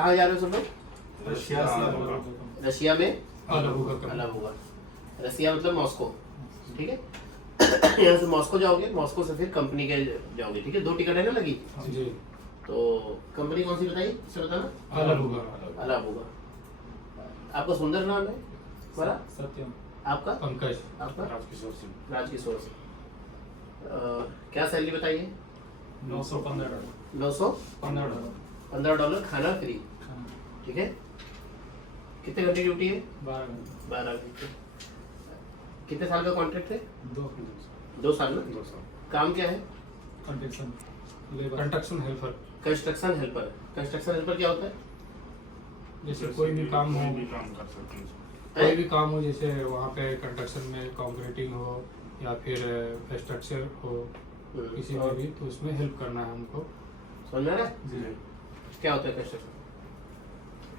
कहाँ जा रहे हो सब लोग? रशिया में अलाबुगा। रशिया मतलब मॉस्को, ठीक है। यहाँ से मॉस्को जाओगे, मॉस्को से फिर कंपनी के जाओगे, ठीक है। 2 टिकट है ना लगी जी। तो कंपनी कौन सी बताई, इससे बताना। अलाबुगा। आपका सुंदर नाम है बड़ा? सत्यम। आपका? पंकज। आपका? राजकिशोर सिंह। राजकिशोर सिंह। क्या सैलरी बताइए? $915। $915 खाना फ्री, ठीक है। कितने घंटे ड्यूटी है? 12 घंटे। कितने साल का कॉन्ट्रैक्ट है? 2 साल ना? 2 साल। काम क्या है? Construction helper. Construction helper. Construction helper क्या होता है? जैसे कोई भी काम हो, भी काम कर सकते हैं। कोई भी काम हो, जैसे वहाँ पे कंस्ट्रक्शन में कंक्रीटिंग हो या फिर स्ट्रक्चर हो, किसी में भी, तो उसमें हेल्प करना है हमको। समझ में आ रहा है? जी। क्या होता है कंस्ट्रक्शन?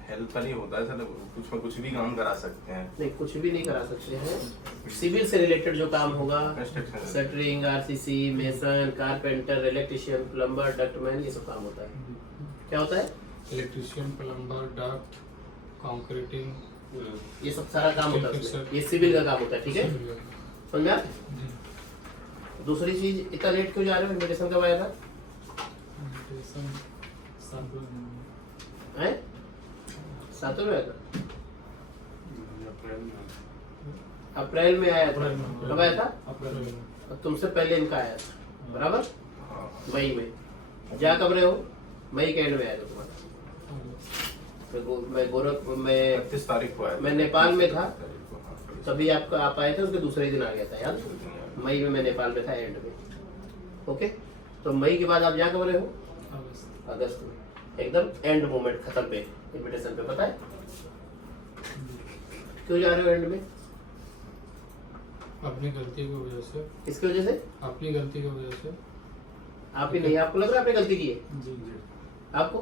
हेल्पर ही होता है सर, कुछ भी काम करा सकते हैं। नहीं, कुछ भी नहीं करा सकते हैं। सिविल से रिलेटेड जो काम होगा, construction shuttering, RCC, mason, carpenter, electrician, plumber, ductman, ये सब काम होता है। क्या होता है? इलेक्ट्रिशियन, प्लम्बर, डक्ट, कंक्रीटिंग, ये सब सारा काम होता है उसमें। ये सिविल का काम होता है, ठीक है। समझ में? दूसरी चीज, इतना लेट क्यों जा रहे हो? इन्विटेशन कब आया था? हैं? 7 में आया था? अप्रैल में आया था। कब आया था? और तुमसे पहले इनका आया था, बराबर? मई में। जा कब रहे हो? मई के एंड में आया था तुम्हारा। मैं 31 तारीख को आया। मैं नेपाल में था, तभी आप आए थे, उसके दूसरे दिन आ गया था, याद? मई में मैं नेपाल में था, एंड में। ओके, तो मई के बाद आप जा कब रहे हो? अगस्त में, एकदम एंड मोमेंट, खत्म पे, इन्विटेशन पे। पता है क्यों जा रहे हो एंड में? अपनी गलती की वजह से। किसकी वजह से? अपनी गलती की वजह से। आप ही नहीं, आपको लग रहा है आपने गलती की है? जी। आपको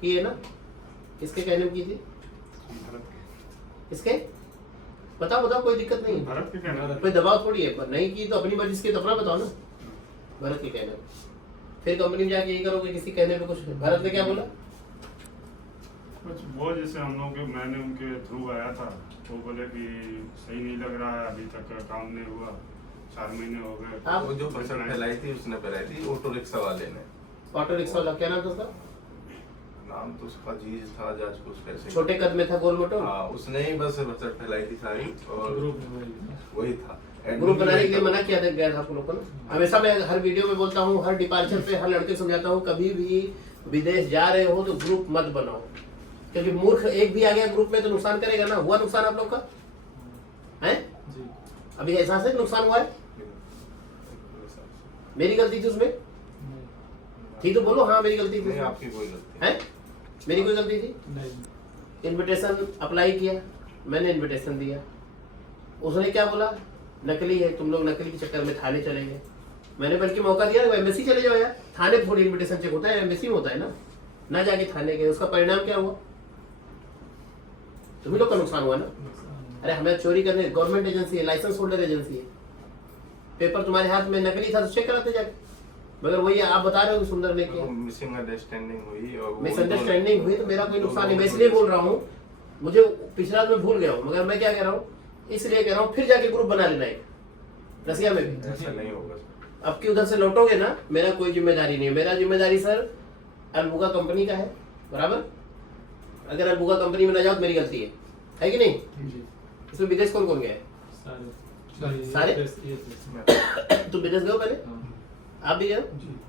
की है ना? किसके कहने में की थी? किसके? बताओ, कोई दिक्कत नहीं है। भारत के कहना कोई दबाव थोड़ी है, पर नहीं की तो अपनी मर्जी से, तो अपना बताओ ना। भरत के कहने पे फिर कंपनी में जाके यही करोगे, किसी कहने पे कुछ। भरत ने क्या बोला? कुछ वो जैसे हम लोग मैंने उनके थ्रू आया था, वो बोले कि सही नहीं लग रहा है, अभी तक काम नहीं हुआ, 4 महीने हो गए। आप वो जो फसल फैलाई थी उसने फैलाई थी ऑटो रिक्शा वाले ने। ऑटो रिक्शा वाला, क्या नाम था उसका? नाम तो उसका जीज था, जाज कुछ कैसे। छोटे कद में था, गोल मोटो। हाँ, उसने ही बस फसल फैलाई थी सारी, और वही था। ग्रुप बनाने के लिए मना किया था, गया था आप लोगों को ना। हमेशा मैं हर वीडियो में बोलता हूँ, हर डिपार्चर पे हर लड़के समझाता हूँ, कभी भी विदेश जा रहे हो तो ग्रुप मत बनाओ, क्योंकि मूर्ख एक भी आ गया ग्रुप में तो नुकसान करेगा ना। हुआ नुकसान आप लोग का है? अभी एहसास है नुकसान हुआ है? मेरी गलती थी उसमें? ठीक तो बोलो, हाँ मेरी गलती थी। नहीं, आपकी कोई गलती है? मेरी कोई गलती थी? नहीं। इनविटेशन अप्लाई किया, मैंने इनविटेशन दिया, उसने क्या बोला? नकली है, तुम लोग नकली के चक्कर में थाने चले गए। मैंने बल्कि मौका दिया, एम्बेसी चले जाओ यार, थाने थोड़ी इनविटेशन चेक होता है, एम्बेसी में होता है ना जाके थाने गए। उसका परिणाम क्या हुआ? तुम्ही लोग का नुकसान हुआ ना। अरे हमें चोरी करने, गवर्नमेंट एजेंसी है, लाइसेंस होल्डर एजेंसी है, पेपर तुम्हारे हाथ में नकली था तो चेक कराते जाके। मगर वही आप बता रहे हो कि सुंदर ने किया। मिसअंडरस्टैंडिंग हुई, और मिसअंडरस्टैंडिंग हुई तो मेरा कोई नुकसान नहीं। मैं इसलिए बोल रहा हूँ, मुझे पिछला मैं भूल गया हूँ, मगर मैं क्या कह रहा हूँ, इसलिए कह रहा हूँ फिर जाके ग्रुप बना लेना एक रसिया में भी। ऐसा नहीं होगा। अब की उधर से लौटोगे ना, मेरा कोई जिम्मेदारी नहीं है। मेरा जिम्मेदारी सर अल्बुगा कंपनी का है, बराबर। अगर अल्बुगा कंपनी में ना जाओ तो मेरी गलती है कि नहीं? इसमें विदेश कौन कौन गया है? सारे? तुम विदेश गए हो पहले? आप भी गए हो?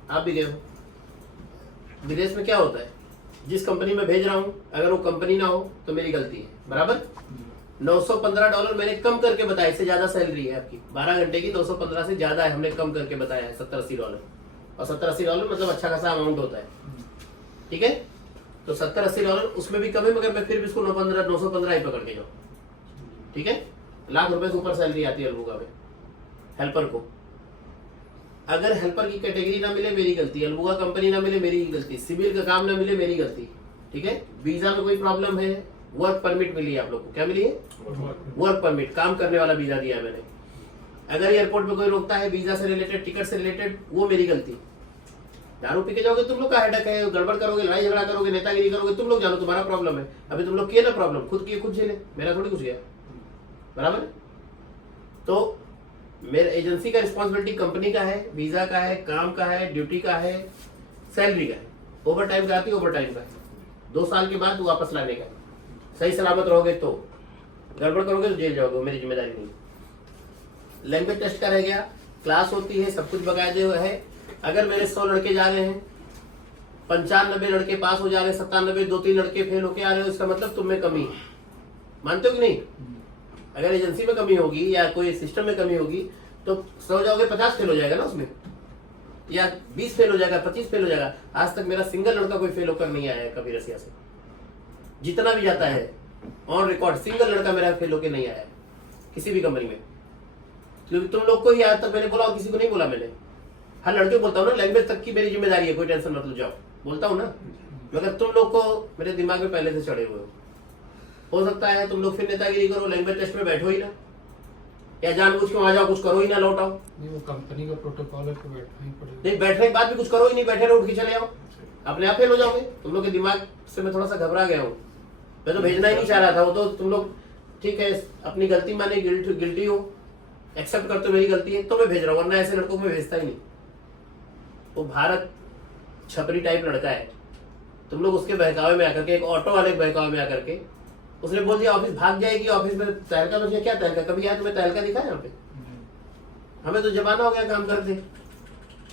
आप भी गए हो। विदेश में क्या होता है, जिस कंपनी में भेज रहा हूँ अगर वो कंपनी ना हो तो मेरी गलती है, बराबर। $915 मैंने कम करके बताया, इससे ज्यादा सैलरी है आपकी 12 घंटे की। 915 से ज्यादा है, हमने कम करके बताया है $70-80। और $70-80 मतलब अच्छा खासा अमाउंट होता है, ठीक है। तो $70-80 उसमें भी कम है, मगर मैं फिर भी इसको 915 ही पकड़ के जाऊँ, ठीक है। ₹1,00,000 से ऊपर सैलरी आती है अल्बुगा में हेल्पर को। अगर हेल्पर की कैटेगरी ना मिले मेरी गलती, अल्बुगा कंपनी ना मिले मेरी गलती, सिविल का काम ना मिले मेरी गलती, ठीक है। वीजा में कोई प्रॉब्लम है, वर्क परमिट मिली है आप लोग को, क्या मिली है? वर्क परमिट, काम करने वाला वीजा दिया है मैंने। अगर एयरपोर्ट में कोई रोकता है वीजा से रिलेटेड, टिकट से रिलेटेड, वो मेरी गलती, दारू पी के जाओगे तुम लोग का हेडक है, गड़बड़ करोगे, लड़ाई झगड़ा करोगे, नेतागिरी करोगे, तुम लोग जानो, तुम्हारा प्रॉब्लम है। अभी तुम लोग किए ना प्रॉब्लम, खुद किए खुद झेले, मेरा थोड़ी कुछ गया, बराबर। तो मेरे एजेंसी का रिस्पॉन्सिबिलिटी कंपनी का है, वीजा का है, काम का है, ड्यूटी का है, सैलरी का है, ओवर टाइम का आती है, ओवर टाइम का है, 2 साल के बाद वापस लाने का। सही सलामत रहोगे तो, गड़बड़ करोगे तो जेल जाओगे, मेरी जिम्मेदारी नहीं। लैंग्वेज टेस्ट का रह गया, क्लास होती है, सब कुछ बकायदे हुए है। अगर मेरे 100 लड़के जा रहे हैं, 95 लड़के पास हो जा रहे हैं, 97 2-3 लड़के फेल होके आ रहे हो, इसका मतलब तुम में कमी है। मानते हो कि नहीं? अगर एजेंसी में कमी होगी या कोई सिस्टम में कमी होगी तो 100 जाओगे 50 फेल हो जाएगा ना उसमें, या 20 फेल हो जाएगा, 25 फेल हो जाएगा। आज तक मेरा सिंगल लड़का कोई फेल होकर नहीं आया है कभी रसिया से, जितना भी जाता है ऑन रिकॉर्ड सिंगल लड़का मेरा फेल होकर नहीं आया है किसी भी कंपनी में। क्योंकि तुम लोग को ही आज तक मैंने बोला और किसी को नहीं बोला मैंने। हर लड़के को बोलता हूँ ना, लैंग्वेज तक की मेरी जिम्मेदारी है, कोई टेंशन मत लो, जाओ, बोलता हूँ ना। मगर तुम लोग को मेरे दिमाग में पहले से चढ़े हुए हो सकता है तुम लोग फिर नेतागिरी करो, लैंग्वेज टेस्ट में बैठो ही ना, या जानबूझ के वहां जाओ कुछ करो ही ना, लौट आओ। नहीं, वो कंपनी का प्रोटोकॉल है तो बैठना ही पड़ेगा। नहीं, बैठने के बाद भी कुछ करो ही नहीं, बैठे रहो, उठ के चले आओ, अपने आप फेल हो जाओगे। तुम लोग के दिमाग से मैं थोड़ा सा घबरा गया हूँ, मैं तो भेजना ही नहीं चाह रहा था। वो तो तुम लोग ठीक है, अपनी गलती माने, गिल्टी हो, एक्सेप्ट करते हो मेरी गलती है तो मैं भेज रहा हूँ, वरना ऐसे लड़कों को मैं भेजता ही नहीं। वो भारत छपरी टाइप लड़का है, तुम लोग उसके बहकावे में आकर के, एक ऑटो वाले के बहकावे में आकर के उसने बोल दिया ऑफिस भाग जाएगी, ऑफिस में तहलका बच गया। क्या तहलका? कभी आया तुम्हें तहलका दिखा यहाँ पे? हमें तो जमाना हो गया काम करते,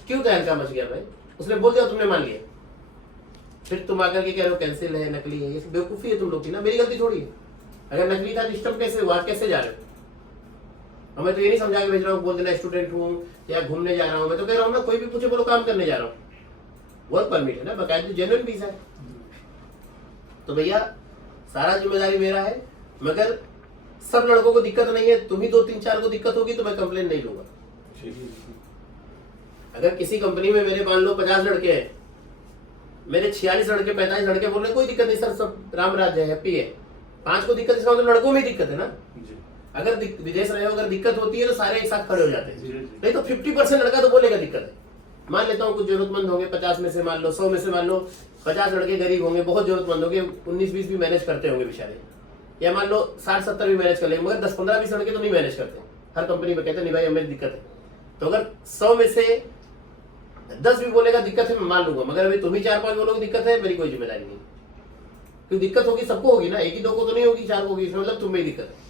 क्यों तहलका मच गया भाई? उसने बोल दिया, तुमने मान लिया, फिर तुम आकर के कह रहे हो कैंसिल है, नकली है। ये बेवकूफी है तुम लोग की ना, मेरी गलती थोड़ी है। अगर नकली था सिस्टम कैसे हुआ, कैसे जा रहे हो? हमें तो ये नहीं समझा के भेज रहा हूँ, बोल देना स्टूडेंट हूँ या घूमने जा रहा हूँ। मैं तो कह रहा हूँ ना, कोई भी पूछे बोलो काम करने जा रहा हूँ, वर्क परमिट है ना, बकायदे जेन्युइन वीजा है। तो भैया सारा जिम्मेदारी मेरा है, मगर सब लड़कों को दिक्कत नहीं है, तुम ही 2-3-4 को दिक्कत होगी तो मैं कंप्लेन नहीं लूंगा। अगर किसी कंपनी में मेरे मान लो 50 लड़के हैं, मेरे 46 लड़के 45 लड़के बोल रहे कोई दिक्कत नहीं सर, सब राम राज्य है, हैप्पी है। 5 को दिक्कत, इसका मतलब लड़कों में दिक्कत है ना। अगर विदेश रहे हो, अगर दिक्कत होती है तो सारे एक साथ खड़े हो जाते हैं, नहीं तो 50% लड़का तो बोलेगा दिक्कत है। मान लेता हूँ कुछ जरूरतमंद होंगे 50 में से, मान लो 100 में से मान लो 50 लड़के गरीब होंगे, बहुत जरूरतमंद होंगे, 19-20 भी मैनेज करते होंगे बेचारे, या मान लो 60-70 भी मैनेज कर लेंगे, मगर 10-15-20 लड़के तो नहीं मैनेज करते। हर कंपनी में कहते नहीं भाई हमें दिक्कत है। तो अगर 100 में से 10 भी बोलेगा दिक्कत है, मैं मान लूंगा, मगर अभी तुम ही 4-5 बोलोगे दिक्कत है, मेरी कोई जिम्मेदारी नहीं। क्योंकि दिक्कत होगी सबको होगी ना, एक ही 2 को तो नहीं होगी, 4 को होगी, इसका मतलब तुम्हें ही दिक्कत है।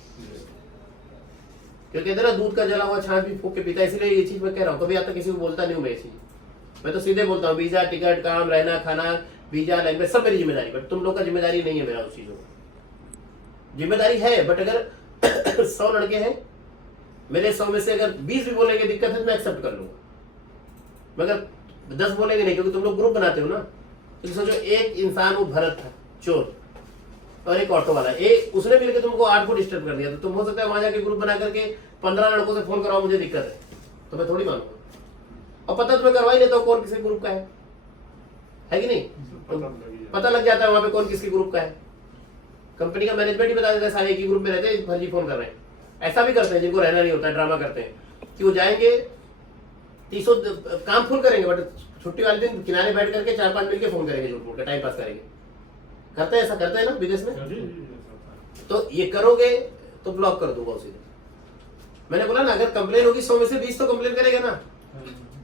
क्योंकि इधर दूध का जला हुआ छाछ भी फूक के पीता, इसलिए ये चीज मैं कह रहा हूँ। कभी आता किसी को बोलता नहीं हूँ मैं ये चीज, मैं तो सीधे बोलता हूँ वीजा, टिकट, काम, रहना, खाना, वीजा, लैंग्वेज सब मेरी जिम्मेदारी, बट तुम लोग का जिम्मेदारी नहीं है मेरा उस चीजों का। जिम्मेदारी है, बट अगर 100 लड़के हैं, मेरे 100 में से अगर 20 भी बोलेंगे दिक्कत है तो मैं एक्सेप्ट कर लूंगा, मगर 10 बोलेंगे नहीं, क्योंकि तुम लोग ग्रुप बनाते हो ना। तो सोचो एक इंसान वो भरत था चोर, और एक ऑटो वाला, एक उसने मिलकर तुमको 8 को डिस्टर्ब कर दिया, तो तुम हो सकता है वहां जाके ग्रुप बना करके 15 लड़कों से फोन कराओ मुझे दिक्कत है, तो मैं थोड़ी मानूंगा। और पता तुम्हें करवा ही लेता हूँ कौन किसी ग्रुप का है कि नहीं? तो पता लग जाता है वहां पे कौन किसके ग्रुप का है। कंपनी का मैनेजमेंट ही बता देता है, सारे एक ही ग्रुप में रहते हैं, फर्जी फोन कर रहे हैं। ऐसा भी करते हैं जिनको रहना नहीं होता है, ड्रामा करते हैं कि वो जाएंगे 300 काम फुल करेंगे, बट छुट्टी वाले दिन किनारे बैठ करके 4-5 मिलकर फोन करेंगे, झूठ बोल के टाइम पास करेंगे। करते हैं, ऐसा करते हैं ना विदेश में। तो ये करोगे तो ब्लॉक कर दूंगा उसी दिन। मैंने बोला ना, अगर कंप्लेन होगी 100 में से 20 तो कंप्लेन करेगा ना,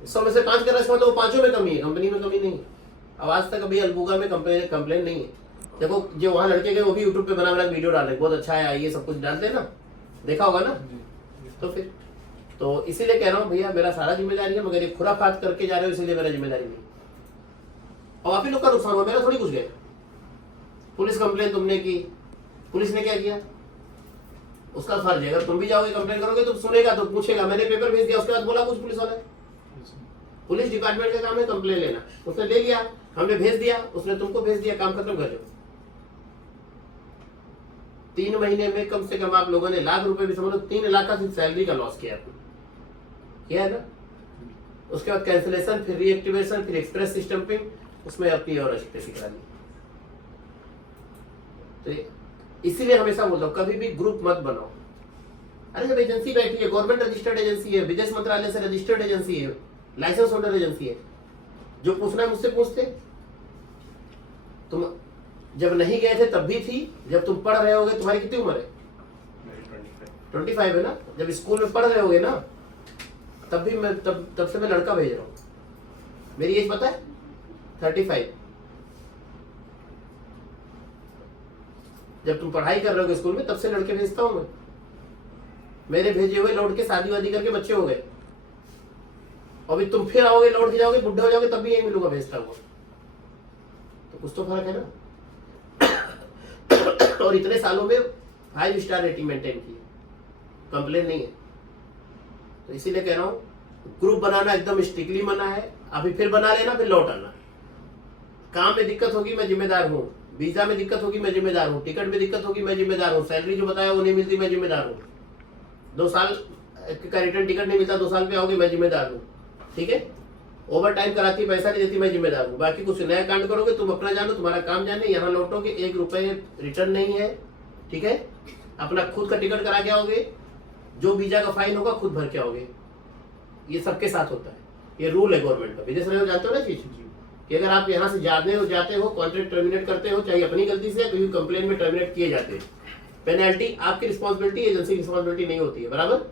100 में से 5 कर रहा है तो वो 5 में कमी है, कंपनी में कमी नहीं है। अब आज तक अभी अलबुगा में कंप्लेन नहीं है। देखो जो वहाँ लड़के गए वो भी यूट्यूब पे बना वीडियो डाल रहे, बहुत अच्छा है, आइए सब कुछ डालते हैं ना, देखा होगा ना। तो फिर तो इसीलिए कह रहा हूँ भैया मेरा सारा जिम्मेदारी है, मगर ये खुराफात करके जा रहे हो इसीलिए मेरा जिम्मेदारी नहीं। और आप ही लोग का नुकसान हुआ, मेरा थोड़ी कुछ गया। पुलिस कंप्लेन तुमने की, पुलिस ने क्या किया, उसका फर्ज है। अगर तुम भी जाओगे कंप्लेन करोगे तो सुनेगा, तो पूछेगा, मैंने पेपर भेज दिया, उसके बाद बोला कुछ पुलिस वाला। पुलिस डिपार्टमेंट का काम है कंप्लेन लेना, उसने ले लिया, हमने भेज दिया, उसने तुमको भेज दिया, काम खत्म कर लो। 3 महीने में कम से कम आप लोगों ने लाख रुपए भी समझो, 3 लाख का सिर्फ सैलरी का लॉस किया आपने, किया है ना। उसके बाद कैंसिलेशन, फिर रीएक्टिवेशन, फिर एक्सप्रेस स्टैंपिंग, उसमें अपनी और पैसे करा ली। तो इसीलिए हमेशा बोलता हूँ कभी भी ग्रुप मत बनाओ। अरे जब एजेंसी बैठी है, गवर्नमेंट रजिस्टर्ड एजेंसी है, विदेश मंत्रालय से रजिस्टर्ड एजेंसी है, लाइसेंस होल्डर एजेंसी है, जो पूछना है मुझसे पूछते। तुम जब नहीं गए थे तब भी थी, जब तुम पढ़ रहे होगे, तुम्हारी कितनी उम्र है? मेरी 25। 25 है ना। जब स्कूल में पढ़ रहे होगे ना, तब भी मैं तब से मैं लड़का भेज रहा हूँ। मेरी एज पता है 35। जब तुम पढ़ाई कर रहे हो स्कूल में, तब से लड़के भेजता हूँ मैं। मेरे भेजे हुए लौट के शादी वादी करके बच्चे हो गए, अभी तुम फिर आओगे, लौट के जाओगे, बुढ़े हो जाओगे, तब भी यही मिलूंगा भेजता हुआ। तो कुछ तो फर्क है ना। और इतने सालों में 5 स्टार रेटिंग मेंटेन की, कंप्लेन नहीं है। तो इसीलिए कह रहा हूँ, ग्रुप बनाना एकदम स्ट्रिक्टली मना है। अभी फिर बना लेना, फिर लौट आना। काम में दिक्कत होगी, मैं जिम्मेदार हूँ। वीजा में दिक्कत होगी, मैं जिम्मेदार हूँ। टिकट में दिक्कत होगी, मैं जिम्मेदार हूँ। सैलरी जो बताया वो नहीं मिलती, मैं जिम्मेदार हूँ। 2 साल का रिटर्न टिकट नहीं मिलता, 2 साल पे आओगे, मैं जिम्मेदार हूँ। ठीक है। ओवर टाइम कराती, पैसा नहीं देती, मैं जिम्मेदार हूँ। बाकी कुछ नया कांड करोगे, तुम अपना जानो, तुम्हारा काम जाने। यहाँ लौटोगे, 1 रुपए रिटर्न नहीं है। ठीक है। अपना खुद का टिकट करा के आओगे, जो वीजा का फाइन होगा खुद भर के आओगे। ये सबके साथ होता है, ये रूल है गवर्नमेंट का। विदेश में जानते हो ना चीज, कि अगर आप यहाँ से जाते हो, कॉन्ट्रैक्ट टर्मिनेट करते हो, चाहे अपनी गलती से, क्योंकि कंप्लेन में टर्मिनेट किए जाते हैं, पेनल्टी आपकी रिस्पॉन्सिबिलिटी, एजेंसी की रिस्पॉन्सिबिलिटी नहीं होती है। बराबर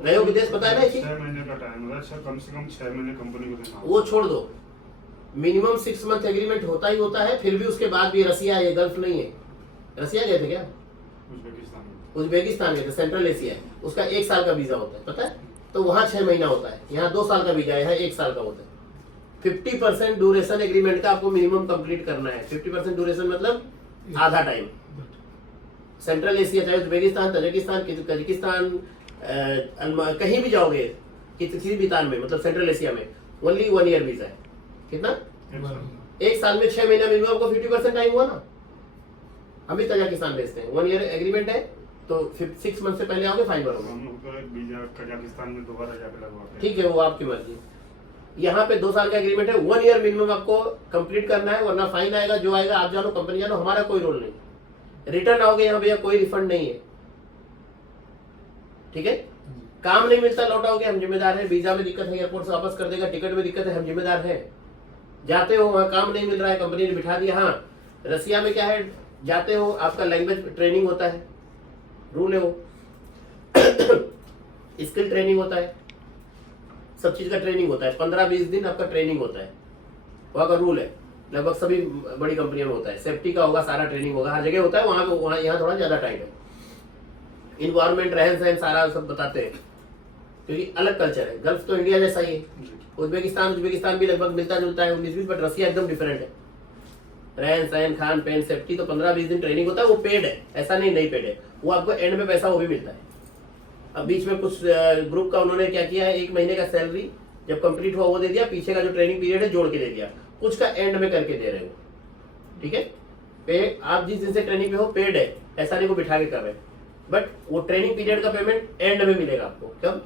रहे हो विदेश, पता है ना। 6 महीने का टाइम है, कम से कम 6 महीने कंपनी को देना। वो छोड़ दो, मिनिमम 6 मंथ एग्रीमेंट होता ही होता है। फिर भी उसके बाद भी रसिया है, गल्फ नहीं है। रसिया गए थे क्या? उज्बेकिस्तान गए थे, सेंट्रल एशिया है। उसका 1 साल का वीजा होता है, पता है। तो वहाँ 6 महीना होता है, यहाँ 2 साल का वीजा है, यहाँ 1 साल का होता है। 50% ड्यूरेशन एग्रीमेंट का आपको मिनिमम कंप्लीट करना है। 50% ड्यूरेशन मतलब आधा टाइम। सेंट्रल एशिया, चाहे उज्बेकिस्तान, तजाकिस्तान, कजाकिस्तान, कहीं भी जाओगे, किसी भी तान में, मतलब सेंट्रल एशिया में, ओनली 1 ईयर वीजा है। कितना? 1 साल में 6 महीना मिनिमम आपको 50% टाइम हुआ ना। हम भी तजाकिस्तान भेजते हैं, 1 ईयर एग्रीमेंट है, तो 6 मंथ से पहले आओगे, फाइन भरोगे। हम लोग तो वीजा कजाकिस्तान में दोबारा जाके लगवाते हैं। ठीक है, वो आपकी मर्जी। यहाँ पे 2 साल का एग्रीमेंट है, 1 ईयर मिनिमम आपको कंप्लीट करना है, वरना फाइन आएगा। जो आएगा आप जानो, कंपनी जानो, हमारा कोई रोल नहीं। रिटर्न आओगे यहाँ भैया, कोई रिफंड नहीं है। ठीक है। काम नहीं मिलता, लौटाओगे, हम जिम्मेदार है। वीजा में दिक्कत है, एयरपोर्ट से वापस कर देगा। टिकट में दिक्कत है, हम जिम्मेदार है। जाते हो, वहाँ काम नहीं मिल रहा है, कंपनी ने बिठा दिया। हाँ, रसिया में क्या है, जाते हो, आपका लैंग्वेज ट्रेनिंग होता है, रूल है वो। स्किल ट्रेनिंग होता है, सब चीज का ट्रेनिंग होता है। 15-20 दिन आपका ट्रेनिंग होता है, वहाँ का रूल है। लगभग सभी बड़ी कंपनियों में होता है। सेफ्टी का होगा, सारा ट्रेनिंग होगा, हर जगह होता है। वहाँ यहाँ थोड़ा ज्यादा टाइट है। इन्वायरमेंट, रहन सहन, सारा सब बताते हैं, क्योंकि अलग कल्चर है। गल्फ तो इंडिया जैसा ही है। उज्बेकिस्तान भी लगभग मिलता जुलता है 19-20, बट रसिया एकदम डिफरेंट है। रहन सहन, खान पैन, सेफ्टी, तो 15-20 दिन ट्रेनिंग होता है। वो पेड है, ऐसा नहीं पेड है। वो आपको एंड में पैसा वो भी मिलता है। अब बीच में कुछ ग्रुप का उन्होंने क्या किया है, 1 महीने का सैलरी जब कंप्लीट हुआ वो दे दिया, पीछे का जो ट्रेनिंग पीरियड है जोड़ के दे दिया। कुछ का एंड में करके दे रहे हो। ठीक है। पे आप जिस दिन से ट्रेनिंग पे हो, पेड है, ऐसा नहीं को बिठा के कर रहे, बट वो ट्रेनिंग पीरियड का पेमेंट एंड में मिलेगा आपको। कब?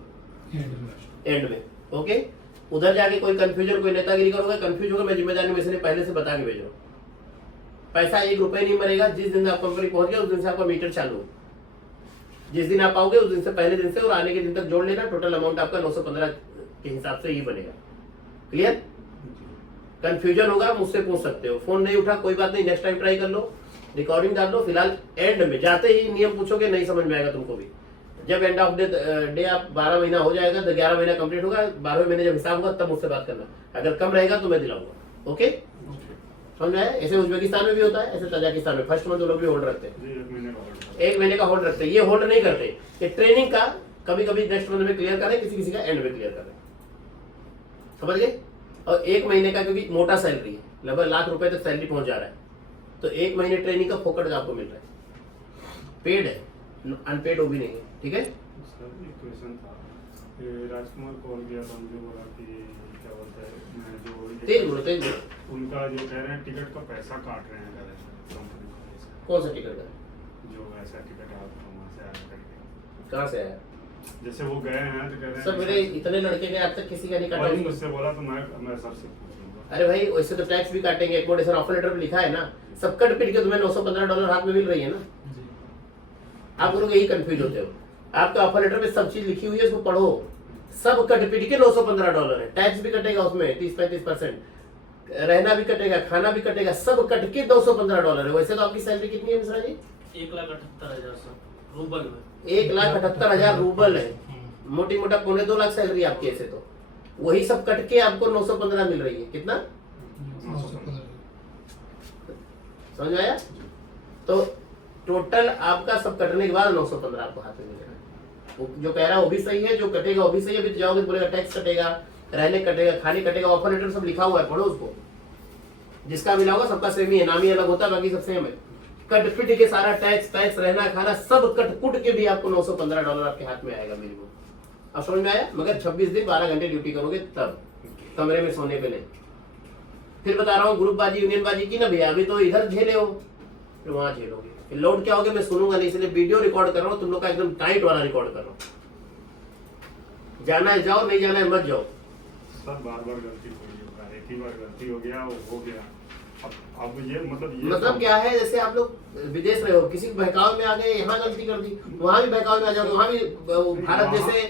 एंड में। ओके। उधर जाके कोई कंफ्यूजन, कोई नेतागिरी करोगे, कंफ्यूज होगा, मैं जिम्मेदारी में से पहले से बता के भेज रहा हूँ। पैसा 1 रुपए नहीं मरेगा। जिस दिन आप कंपनी पहुंच गए, उस दिन से आपका मीटर चालू हो। जिस दिन आप आओगे, उस दिन से, पहले दिन से और आने के दिन तक जोड़ लेना। टोटल अमाउंट आपका 915 के हिसाब से ही बनेगा। क्लियर? कंफ्यूजन होगा, मुझसे पूछ सकते हो। फोन नहीं उठा, कोई बात नहीं, नेक्स्ट टाइम ट्राई कर लो, रिकॉर्डिंग डाल लो। फिलहाल एंड में जाते ही नियम पूछोगे, नहीं समझ में आएगा तुमको भी। जब एंड ऑफ डे आप 12 महीना हो जाएगा, तो 11 महीना कंप्लीट होगा, 12वें महीने जब हिसाब होगा तब मुझसे बात करना। अगर कम रहेगा तो मैं दिलाऊंगा। ओके, समझ आया? ऐसे उज्बेकिस्तान में भी होता है, ऐसे तजाकिस्तान में फर्स्ट मंथ लोग भी होल्ड रखते हैं। 1 महीने का होल्ड रखते हैं। ये होल्ड नहीं करते, ये ट्रेनिंग का कभी कभी नेक्स्ट मंथ में क्लियर करें, किसी का एंड में क्लियर करें। समझ गए? और 1 महीने का, क्योंकि मोटा सैलरी है, लगभग लाख रुपए तक सैलरी पहुंच जा रहा है, तो 1 महीने ट्रेनिंग का फोकट आपको मिल रहा है। पेड है, अनपेड वो भी नहीं है। ठीक है। एक क्वेश्चन था, राजकुमार कॉल किया था, मुझे बोला कि क्या बोलते हैं, मैं जो तेज बोलो। उनका जो कह रहे हैं टिकट का पैसा काट रहे हैं कंपनी को। कौन सा टिकट है? जो ऐसा टिकट है आपको वहाँ से आया करके। कहाँ से आया? जैसे वो गए हैं तो कह रहे हैं सर मेरे इतने लड़के गए, आज तक किसी का नहीं काटा। वही मुझसे बोला, तो मैं सर से पूछूंगा। अरे भाई, वैसे तो टैक्स भी काटेंगे, एकोमोडेशन ऑफर लेटर में लिखा है ना, सब कट पिट के तुम्हें $915 हाथ में मिल रही है ना। आप लोग यही कंफ्यूज होते हो। आपका ऑफर लेटर में सब चीज लिखी हुई है, उसको पढ़ो, सब कट पीट के $915 है। टैक्स भी कटेगा उसमें 30-35%, रहना भी कटेगा, खाना भी कटेगा, सब कट के $915 है। वैसे तो आपकी सैलरी कितनी है मिश्रा जी? 1,78,000 सर रूबल में। 1,78,000 रूबल है। मोटी मोटा 2.25 लाख सैलरी आपकी ऐसे तो, वही सब कट के आपको 915 मिल रही है। कितना समझ में आया? तो टोटल आपका सब कटने के बाद 915 आपको हाथ में मिल रहा है। वो जो कह रहा है वो भी सही है, जो कटेगा वो भी सही है। अभी जाओगे तो बोलेगा टैक्स कटेगा, रहने कटेगा, खाने कटेगा, ऑफर लेटर सब लिखा हुआ है, पढ़ो उसको। जिसका मिला होगा सबका सेम ही है, नाम ही अलग होता है, बाकी सब सेम है। कट पिट के सारा टैक्स रहना खाना सब कट कुट के भी आपको $915 आपके हाथ में आएगा मिनिमम। अब समझ में आया? मगर 26 दिन 12 घंटे ड्यूटी करोगे तब, कमरे में सोने पे नहीं। फिर बता रहा हूँ ग्रुप बाजी यूनियन बाजी की ना भैया, अभी तो इधर झेले हो फिर वहां झेलोगे, फिर लौट क्या होगे मैं सुनूंगा नहीं, इसलिए वीडियो रिकॉर्ड कर रहा हूँ, तुम लोग का एकदम टाइट वाला रिकॉर्ड कर रहा हूँ। जाना है जाओ, नहीं जाना है मत जाओ। सर बार बार गलती हो गई, एक ही बार गलती हो गया, वो हो गया। अब ये मतलब क्या है, जैसे आप लोग विदेश रहे हो, किसी बहकाव में आ गए, यहाँ गलती कर दी, वहाँ भी बहकाव में आ जाओगे, वहाँ भी भारत जैसे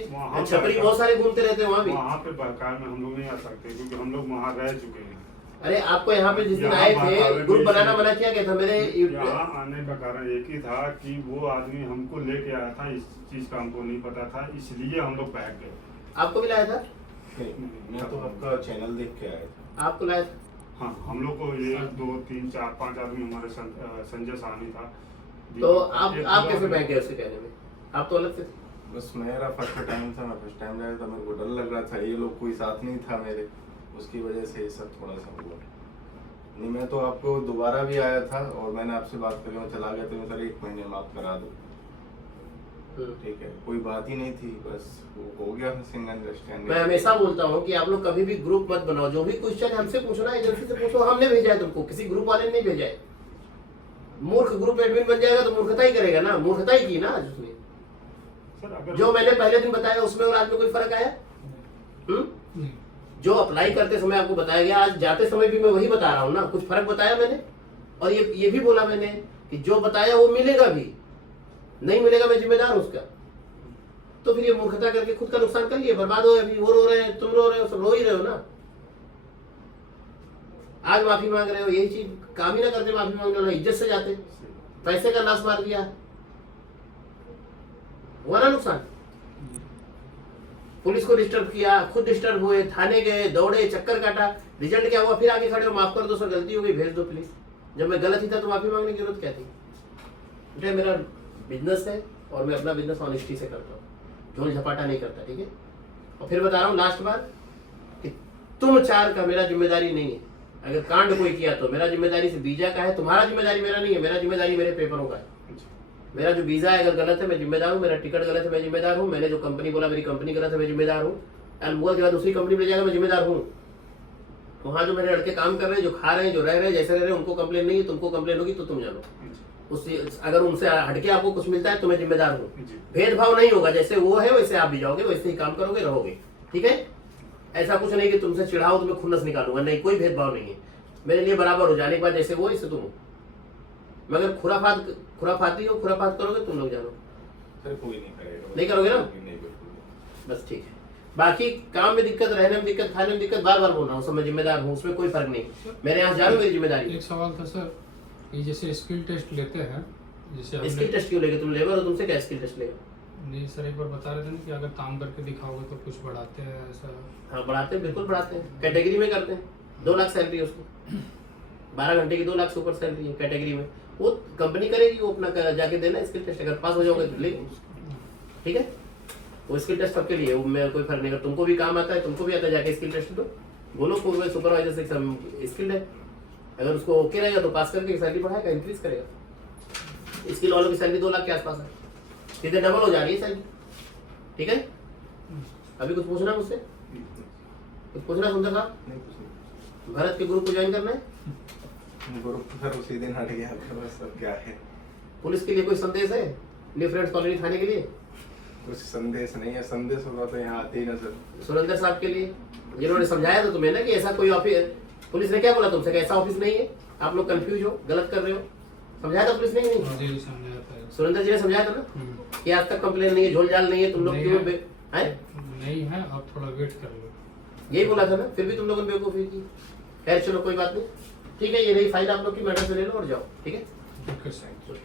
छपरी बहुत सारे घूमते रहते हैं, वहाँ पे बहकाव में हम लोग नहीं आ सकते क्योंकि हम लोग वहाँ रह चुके हैं। अरे आपको यहाँ पे जिस दिन आए थे ग्रुप बनाना मना किया गया था मेरे। यहाँ आने का कारण एक ही था कि वो आदमी हमको लेके आया था, इस चीज का हमको नहीं पता था, इसलिए हम लोग बहक गए। आपको भी लाया था? मैं तो आपका चैनल देख के आया था। आपको लाया था? हाँ, हम लोग को 1, 2, 3, 4, 5 आदमी हमारे संजय साहनी था। तो आप कैसे बहक गए उसके कहने में? आप तो अलग से थे। बस मेरा फर्स्ट टाइम था, मैं फर्स्ट टाइम गया था, मेरे को डर लग रहा था, ये लोग कोई साथ नहीं था मेरे, उसकी वजह से ये सब थोड़ा सा हुआ। नहीं मैं तो आपको दोबारा भी आया था और मैंने आपसे बात करके मैं चला गया, तो मैं सर 1 महीने में आप करा दो, ठीक है, कोई बात ही नहीं थी, बस वो हो गया मिसिंग अंडरस्टैंडिंग। मैं हमेशा बोलता हूँ कि आप लोग कभी भी ग्रुप मत बनाओ, जो भी क्वेश्चन हमसे पूछना एजेंसी से पूछो, हमने भेजा है तुमको, किसी ग्रुप वाले ने नहीं भेजा है। मूर्ख ग्रुप एडमिन बन जाएगा तो मूर्खता ही करेगा ना, मूर्खता ही की ना आज उसने। जो मैंने पहले दिन बताया उसमें और आज में कोई फर्क आया? जो अप्लाई करते समय आपको बताया गया, आज जाते समय भी मैं वही बता रहा हूँ ना, कुछ फर्क बताया मैंने? और ये भी बोला मैंने कि जो बताया वो मिलेगा भी, नहीं मिलेगा मैं जिम्मेदार हूं उसका। तो फिर ये मूर्खता करके खुद का नुकसान कर लिए, बर्बाद हो। अभी वो रो रहे हैं, तुम रो रहे हो, सब रो ही रहे हो ना। आज माफी मांग रहे हो, यही चीज काम ही ना करते माफी मांगने वाला, इज्जत से जाते, पैसे का नाश मार दिया, हुआ ना नुकसान। पुलिस को डिस्टर्ब किया, खुद डिस्टर्ब हुए, थाने गए, दौड़े, चक्कर काटा, रिजल्ट क्या हुआ? फिर आगे खड़े हो, माफ कर दो सर गलती हो गई, भेज दो प्लीज। जब मैं गलत ही था तो माफी मांगने की जरूरत क्या थी? बेटा मेरा बिजनेस है और मैं अपना बिजनेस ऑनेस्टी से करता हूँ, झोल झपाटा नहीं करता, ठीक है। और फिर बता रहा हूँ लास्ट बार कि तुम 4 का मेरा जिम्मेदारी नहीं है। अगर कांड कोई किया तो मेरा जिम्मेदारी से वीजा का है, तुम्हारा जिम्मेदारी मेरा नहीं है, मेरा जिम्मेदारी मेरे पेपरों का है। मेरा जो वीजा है अगर गलत है मैं जिम्मेदार हूँ, मेरा टिकट गलत है मैं जिम्मेदार हूँ, मैंने जो कंपनी बोला मेरी कंपनी गलत है मैं जिम्मेदार हूँ, अलबुआ के बाद दूसरी कंपनी में जाएगा मैं जिम्मेदार हूँ। वहाँ जो मेरे लड़के काम कर रहे हैं, जो खा रहे हैं, जो रह रहे हैं, जैसे रह रहे हैं, उनको कंप्लेन नहीं है, तुमको कंप्लेन होगी तो तुम जानो। उससे अगर उनसे हटके आपको कुछ मिलता है तो मैं जिम्मेदार हूँ। भेदभाव नहीं होगा, जैसे वो है वैसे आप भी जाओगे, वैसे ही काम करोगे, रहोगे, ठीक है। ऐसा कुछ नहीं कि तुमसे चिढ़ाओ तुम्हें खुन्नस निकालूंगा, नहीं, कोई भेदभाव नहीं है। मेरे लिए बराबर हो, जाने के बाद जैसे वो इससे तुम। मगर खुराफाती हो, खुराफात करोगे तुम लोग जानो। सर कोई नहीं करेगा, नहीं करोगे ना? नहीं बिल्कुल। बस ठीक है। बाकी काम में दिक्कत, रहने में दिक्कत, खाने में दिक्कत, बार बार बोल रहा हूँ, सब मैं जिम्मेदार हूँ, उसमें कोई फर्क नहीं। मेरे यहाँ जा रहा हूँ, मेरी जिम्मेदारी। एक सवाल था सर, ये जैसे स्किल टेस्ट लेते हैं, जैसे स्किल टेस्ट क्यों लेंगे? तुम लेबर हो, तुमसे क्या स्किल टेस्ट लेगा? नहीं सर, एक बार बता रहे थे ना कि अगर काम करके दिखाओगे तो कुछ बढ़ाते हैं, ऐसा? हाँ बढ़ाते हैं, बिल्कुल बढ़ाते हैं, कैटेगरी में करते हैं। 2 लाख सैलरी है उसको, 12 घंटे की 2 लाख से ऊपर सैलरी है कैटेगरी में। वो कंपनी करेगी, वो अपना जाके देना स्किल टेस्ट, अगर पास हो जाओगे तो ले, ठीक है। वो स्किल टेस्ट सबके लिए, वो में कोई फर्क नहीं। अगर तुमको भी काम आता है, तुमको भी आता है, जाके स्किल टेस्ट दो, बोलो पूर्व सुपरवाइजर से स्किल्ड है, अगर उसको ओके रहेगा तो पास करके सैलरी बढ़ाएगा, इंक्रीज करेगा। स्किल वालों की सैलरी 2 लाख के आसपास है, सीधे डबल हो जा रही है सैलरी, ठीक है। अभी कुछ पूछना मुझसे? कुछ पूछना सुंदर साहब? नहीं कुछ नहीं। भरत के ग्रुप को ज्वाइन करना है? ग्रुप सर उसी दिन हट गया था, बस सब क्या है। पुलिस के लिए कोई संदेश है न्यू फ्रेंड्स कॉलोनी थाने के लिए? कुछ संदेश नहीं है, संदेश होगा तो यहाँ आते ही ना सर। सुरेंद्र साहब के लिए, जिन्होंने समझाया था तुम्हें ना कि ऐसा कोई ऑफिस, पुलिस ने क्या बोला तुमसे कि ऐसा ऑफिस नहीं है, आप लोग कंफ्यूज हो, गलत कर रहे हो, समझाया था पुलिस ने? नहीं जी समझाया था, सुरेंद्र जी ने समझाया था ना कि आज तक कंप्लेन नहीं है, झोल झाल नहीं है, तुम लोग क्यों है नहीं है, आप थोड़ा वेट कर लो। यही बोला था ना, फिर भी तुम लोगों ने बेवकूफ़ी की। खैर चलो कोई बात नहीं, ठीक है, ये रही फाइल आप लोग की, मैडम से ले लो और जाओ, ठीक है। Okay sir.